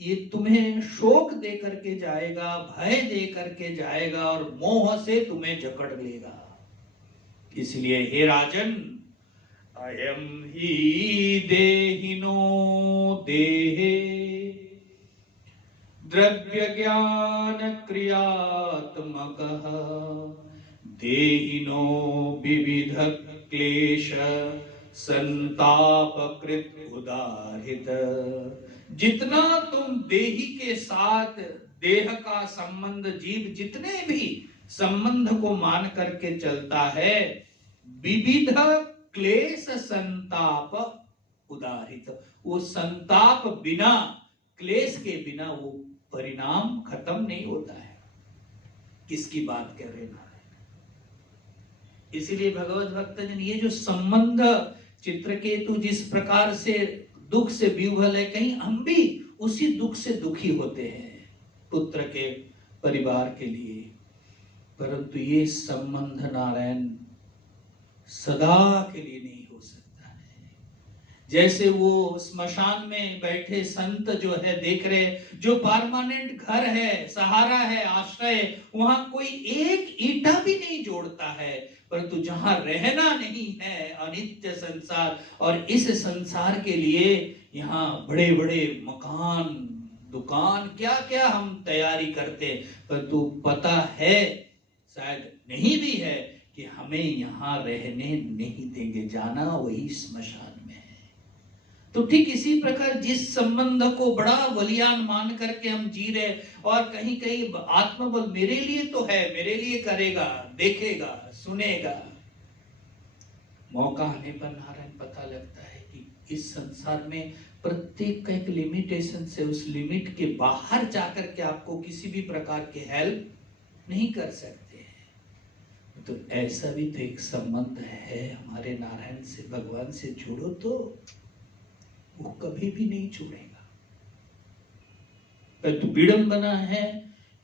ये तुम्हें शोक दे करके जाएगा, भय दे करके जाएगा और मोह से तुम्हें जकड़ लेगा। इसलिए हे राजन, अयम ही देहिनो देहे द्रव्य ज्ञान क्रियात्मकः देहिनो विविध क्लेश संतापकृत उदारित। जितना तुम देही के साथ, देह का संबंध, जीव जितने भी संबंध को मान करके चलता है, विविध क्लेश संताप उदारित, वो संताप बिना, क्लेश के बिना वो परिणाम खत्म नहीं होता है। किसकी बात कर रहे हैं? इसीलिए भगवत भक्तजन, ये जो संबंध चित्रकेतु जिस प्रकार से दुख से विह्वल है, कहीं हम भी उसी दुख से दुखी होते हैं पुत्र के परिवार के लिए, परंतु ये संबंध नारायण सदा के लिए नहीं हो सकता है। जैसे वो स्मशान में बैठे संत जो है देख रहे, जो परमानेंट घर है, सहारा है, आश्रय, वहां कोई एक ईंटा भी नहीं जोड़ता है, परंतु जहां रहना नहीं है, अनित्य संसार, और इस संसार के लिए यहाँ बड़े बड़े मकान, दुकान, क्या क्या हम तैयारी करते, परंतु पता है शायद नहीं भी है कि हमें यहाँ रहने नहीं देंगे, जाना वही स्मशान में है। तो ठीक इसी प्रकार जिस संबंध को बड़ा बलियान मान करके हम जी रहे, और कहीं कहीं आत्मबल मेरे लिए तो है, मेरे लिए करेगा, देखेगा, सुनेगा, मौका आने पर नारायण पता लगता है कि इस संसार में प्रत्येक का एक लिमिटेशन से, उस लिमिट के बाहर जाकर के आपको किसी भी प्रकार की हेल्प नहीं कर सकते हैं। तो ऐसा भी तो एक संबंध है हमारे नारायण से, भगवान से जुड़ो तो वो कभी भी नहीं छूटेगा। तो विडंबना है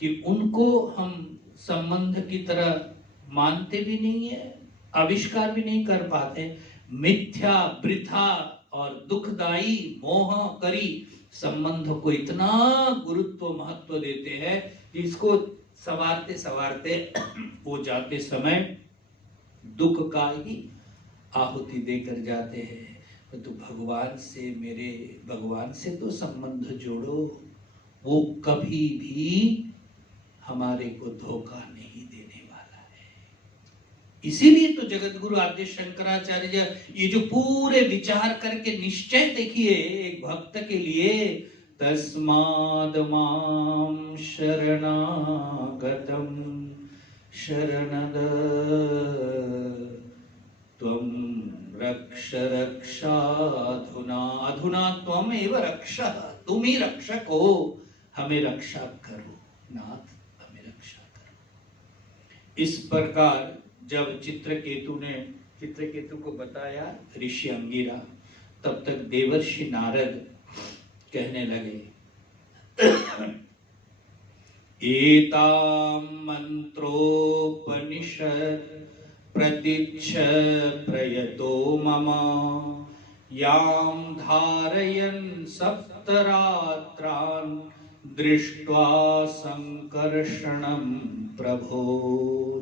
कि उनको हम संबंध की तरह मानते भी नहीं है, आविष्कार भी नहीं कर पाते। मिथ्या, वृथा और दुखदायी मोह करी संबंध को इतना गुरुत्व महत्व देते हैं कि इसको सवारते सवारते वो जाते समय दुख का ही आहुति देकर जाते हैं। तो भगवान से, मेरे भगवान से तो संबंध जोड़ो, वो कभी भी हमारे को धोखा नहीं देने वाला है। इसीलिए तो जगत गुरु आद्य शंकराचार्य ये जो पूरे विचार करके निश्चय देखिए एक भक्त के लिए, तस्माद मां शरणागतम शरणद त्वं रक्ष रक्षाधुना, अधुना त्वम एव रक्ष, तुम ही रक्षक हो, हमें रक्षा करो नाथ, हमें रक्षा करो। इस प्रकार जब चित्रकेतु को बताया ऋषि अंगिरा, तब तक देवर्षि नारद कहने लगे, एतां मंत्रोपनिषद प्रतीच्छ प्रयतो मम, यां धारयन् सप्तरात्रान् दृष्ट्वा संकर्षणं प्रभो।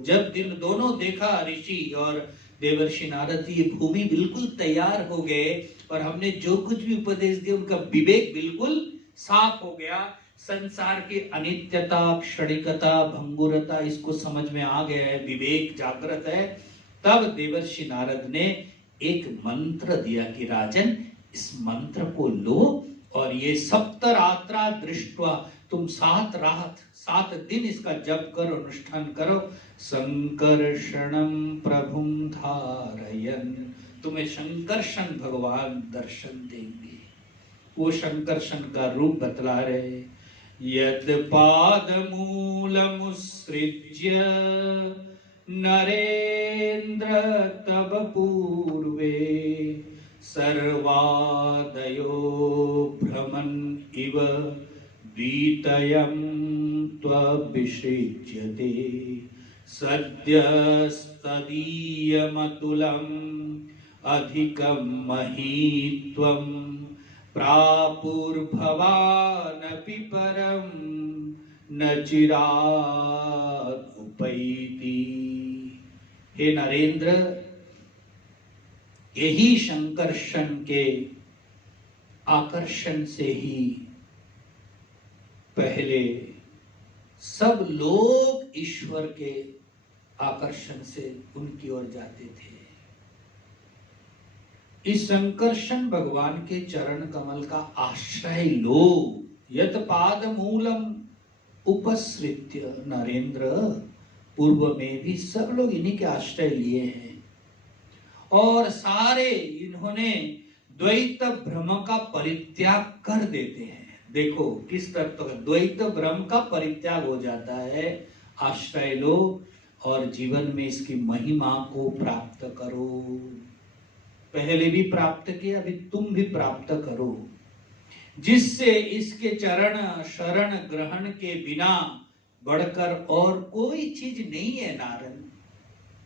जब दिन दोनों देखा ऋषि और देवर्षि नारद, ये भूमि बिल्कुल तैयार हो गए और हमने जो कुछ भी उपदेश दिया उनका विवेक बिल्कुल साफ हो गया, संसार की अनित्यता, क्षणिकता, भंगुरता इसको समझ में आ गया है, विवेक जागृत है। तब देवर्षि नारद ने एक मंत्र दिया कि राजन इस मंत्र को लो और ये सप्तरात्रा दृष्ट्वा, तुम 7 रात 7 दिन इसका जप करो, अनुष्ठान करो, संकर्षणं प्रभुं धारयन्, तुम्हें शंकरशन भगवान दर्शन देंगे। वो शंकरशन का रूप बतला रहे, यद पादमूलमुत्सृज्य नरेंद्र तब पूर्वे, सर्वादयो भ्रमन् इव द्वितयं त्वभिषिच्यते, सद्यस्तदीयमतुलम् अधिकं महीत्वं, प्रापुर्भवानपि परं न चिरात् उपैति। हे नरेंद्र, यही शंकरशन के आकर्षण से ही पहले सब लोग ईश्वर के आकर्षण से उनकी ओर जाते थे। इस संकर्षण भगवान के चरण कमल का आश्रय लो, यत पाद मूलम उपसृत्य। नरेंद्र, पूर्व में भी सब लोग इन्हीं के आश्रय लिए हैं और सारे इन्होंने द्वैत भ्रम का परित्याग कर देते हैं। देखो किस तरह तो द्वैत भ्रम का परित्याग हो जाता है, आश्रय लो और जीवन में इसकी महिमा को प्राप्त करो। पहले भी प्राप्त किया, अभी तुम भी प्राप्त करो, जिससे इसके चरण शरण ग्रहण के बिना बढ़कर और कोई चीज नहीं है।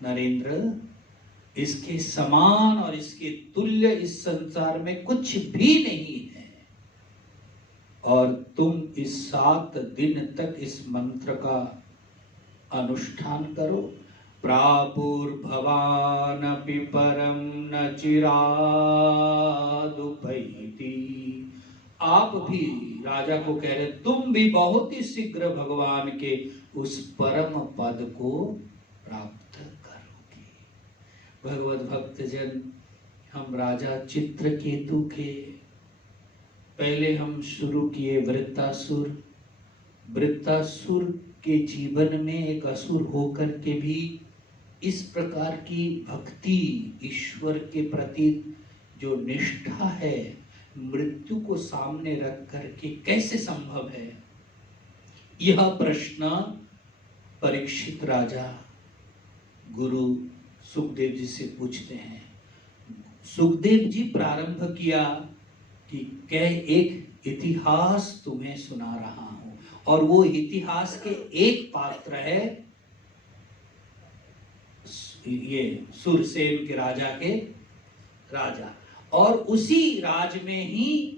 नरेंद्र, इसके समान और इसके तुल्य इस संसार में कुछ भी नहीं है। और तुम इस 7 दिन तक इस मंत्र का अनुष्ठान करो, प्रापुर्भवानपि परं न चिरादुपैति। आप भी राजा को कह रहे, तुम भी बहुत ही शीघ्र भगवान के उस परम पद को प्राप्त करोगे। भगवत भक्तजन, हम राजा चित्रकेतु के पहले हम शुरू किए वृत्तासुर। वृत्तासुर के जीवन में एक असुर होकर के भी इस प्रकार की भक्ति, ईश्वर के प्रति जो निष्ठा है, मृत्यु को सामने रख करके कैसे संभव है? यह प्रश्न परीक्षित राजा गुरु सुखदेव जी से पूछते हैं। सुखदेव जी प्रारंभ किया कि एक इतिहास तुम्हें सुना रहा हूं। और वो इतिहास के एक पात्र है ये सुरसेन के राजा के राजा। और उसी राज में ही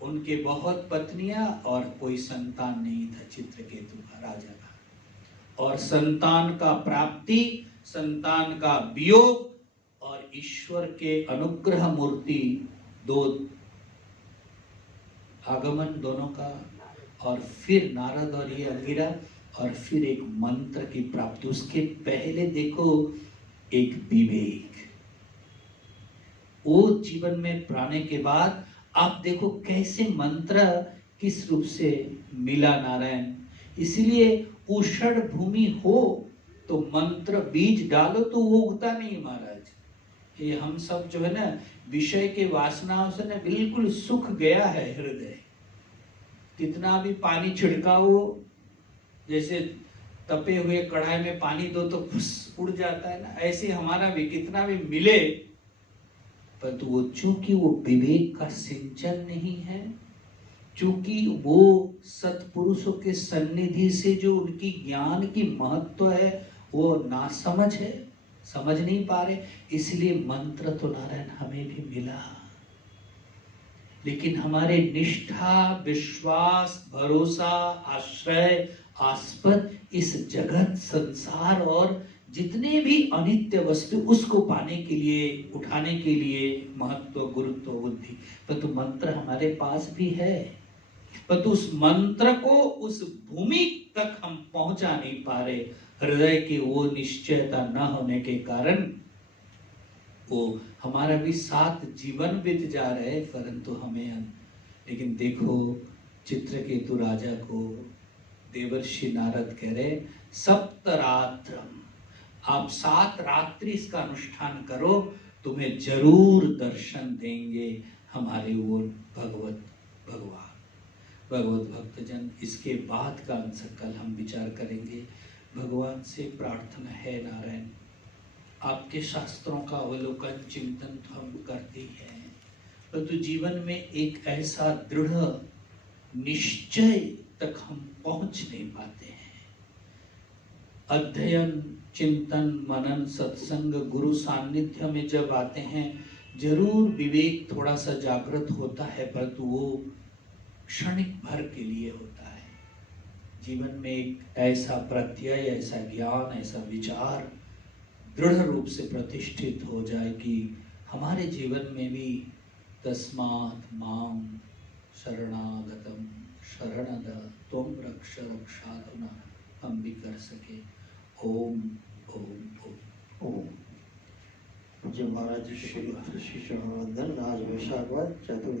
उनके बहुत पत्नियां और कोई संतान नहीं था चित्रकेतु का, राजा का। और संतान का प्राप्ति, संतान का वियोग और ईश्वर के अनुग्रह मूर्ति दो आगमन दोनों का, और फिर नारद और ये अंगिरा, और फिर एक मंत्र की प्राप्ति। उसके पहले देखो एक विवेक, वो जीवन में प्राणे के बाद आप देखो कैसे मंत्र किस रूप से मिला नारायण। इसलिए उषण भूमि हो तो मंत्र बीज डालो तो वो उगता नहीं महाराज। ये हम सब जो है ना विषय के वासनाओं से ना बिल्कुल सूख गया है हृदय। कितना भी पानी छिड़काओ, जैसे तपे हुए कढ़ाई में पानी दो तो फुस उड़ जाता है ना, ऐसे हमारा भी कितना भी मिले परंतु वो चूंकि वो विवेक का सिंचन नहीं है, चूंकि वो सत्पुरुषों के सन्निधि से जो उनकी ज्ञान की महत्व है वो नासमझ है, समझ नहीं पा रहे, इसलिए मंत्र तो नारायण हमें भी मिला। लेकिन हमारे निष्ठा, विश्वास, भरोसा, आश्रय, आस्पद इस जगत संसार और जितने भी अनित्य वस्तु उसको पाने के लिए, उठाने के लिए महत्व, गुरुत्व, बुद्धि, परंतु मंत्र हमारे पास भी है, परंतु उस मंत्र को उस भूमि तक हम पहुंचा नहीं पा रहे। हृदय की वो निश्चयता न होने के कारण वो हमारा भी साथ जीवन बीत जा रहे, परंतु हमें। लेकिन देखो चित्रकेतु राजा को देवर्षि नारद कह रहे सप्तरात्रम, आप 7 रात्रि इसका अनुष्ठान करो, तुम्हें जरूर दर्शन देंगे हमारे वो भगवान भगवत भक्तजन। इसके बाद का अंश कल हम विचार करेंगे। भगवान से प्रार्थना है नारायण, आपके शास्त्रों का अवलोकन चिंतन तो हम करते ही हैं, परंतु जीवन में एक ऐसा दृढ़ निश्चय तक हम पहुंच नहीं पाते हैं। अध्ययन, चिंतन, मनन, सत्संग, गुरु सान्निध्य में जब आते हैं जरूर विवेक थोड़ा सा जागृत होता है, परंतु वो क्षणिक भर के लिए होता है। जीवन में एक ऐसा प्रत्यय, ऐसा ज्ञान, ऐसा विचार दृढ़ रूप से प्रतिष्ठित हो जाए कि हमारे जीवन में भी तस्मात् मां शरणागतम शरणद त्वं रक्ष रक्षाधुना हम भी कर सके। ओम ओम ओम ओम। जय महाराज श्री शरणवंदन। आज वैशाख चतुर्थ